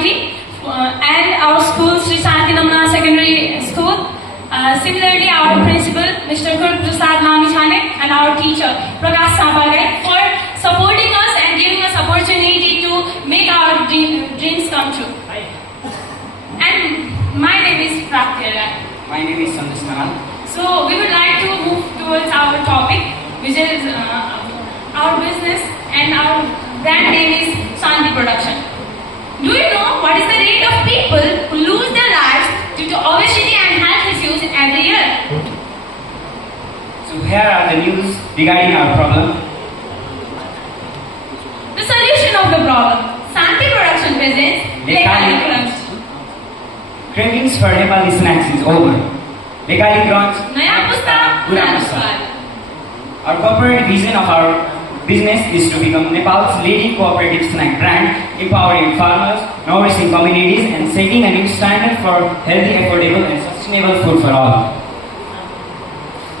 Municipality and our school, Sri Shantinamna Secondary School. Similarly, our principal, Mr. Kur Prasad Namichane, and our teacher, Prakash Sampagai, for supporting us and giving us opportunity to make our dreams come true. And my name is Prakti. My name is Sandesh Kanal. So we would like to move towards our topic, which is our business, and our brand name is Shanti Production. Do you know what is the rate of people who lose their lives due to obesity and health issues every year? So here are the news regarding our problem. The solution of the problem. Shanti Production presents Lekali Crunch. Cravings for Nepali snacks is over. Lekali Crunch, Naya Pusta, Purana Swad. Our corporate vision of our business is to become Nepal's leading cooperative snack brand, empowering farmers, nourishing communities, and setting a new standard for healthy, affordable, and sustainable food for all.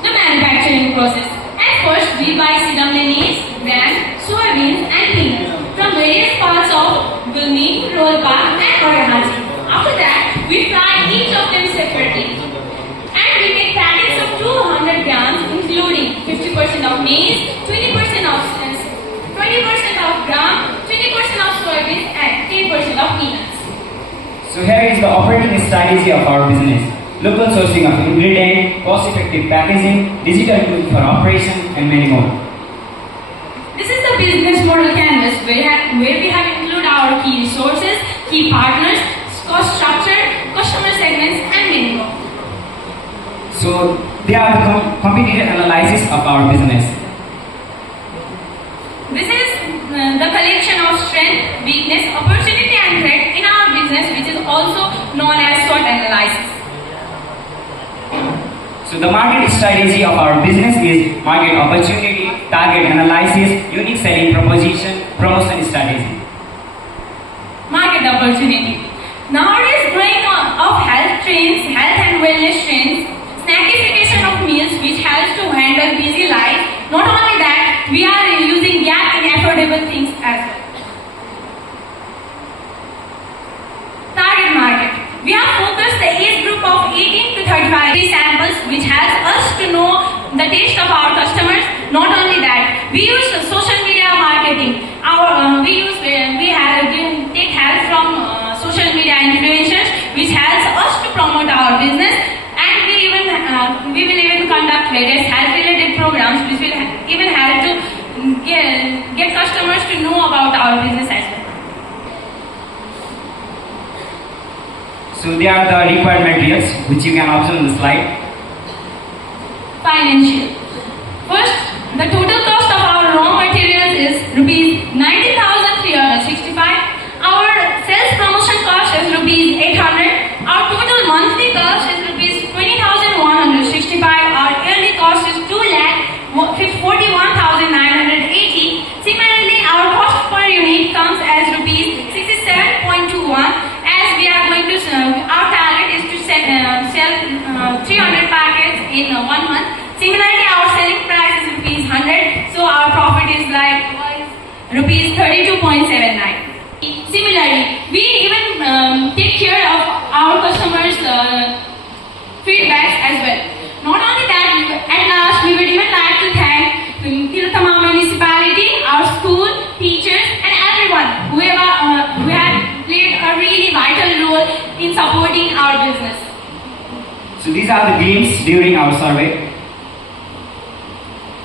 The manufacturing process. At first, we buy sedum maize, gram, soybeans, and peanuts from various parts of Gulmi, Rolpa, and Orahati. After that, we fry each of them separately. And we make packets of 200 grams, including 50% of maize, 20% of gram, 20% of soybeans, and 10% of peanuts. So here is the operating strategy of our business. Local sourcing of ingredient, cost-effective packaging, digital tools for operation, and many more. This is the business model canvas where we have included our key resources, key partners, cost structure, customer segments, and many more. So they are the competitive analysis of our business. This is the collection of strength, weakness, opportunity, and threat in our business, which is also known as SWOT analysis. So the market strategy of our business is market opportunity, target analysis, unique selling proposition, promotion strategy. Market opportunity. Nowadays, growing of health trends, health and wellness trends, snackification of meals which helps to handle busy life. Not only that, we are using gap in affordable things as well. Target market. We have focused the age group of 18 to 35 samples which helps us to know the taste of our customers. Not only that, we use social media marketing. We take help from social media influencers which helps us to promote our business. We will even conduct various health-related programs which will even help to get customers to know about our business as well. So they are the required materials which you can observe on the slide. Financial. First, the total cost of our raw materials is rupees 90,365. Our sales promotion cost is rupees 800. Our total monthly cost is rupees 20,165. Our yearly cost is 2,41,980. Similarly, our cost per unit comes as rupees 67.21. As we are going to, our target is to sell 300 packets in 1 month. Similarly, our selling price is rupees 100. So our profit is like rupees 32.79. Similarly, we even take care of our customers' feedbacks as well. Not only that, at last we would even like to thank Tilottama Municipality, our school, teachers, and everyone who have played a really vital role in supporting our business. So these are the glimpses during our survey.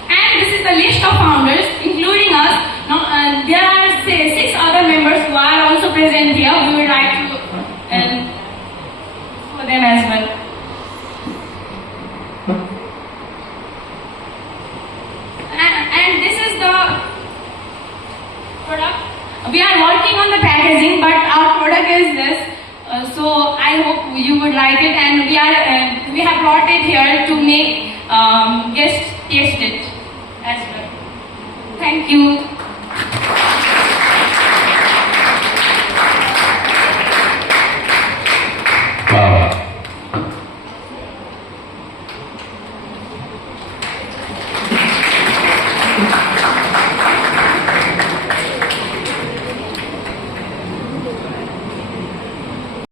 And this is the list of founders, including us. Now, there are 6 other members who are also present here. We would like to for them as well. And this is the product. We are working on the packaging, but our product is this. So I hope you would like it, and we have brought it here to make guests taste it as well. Thank you.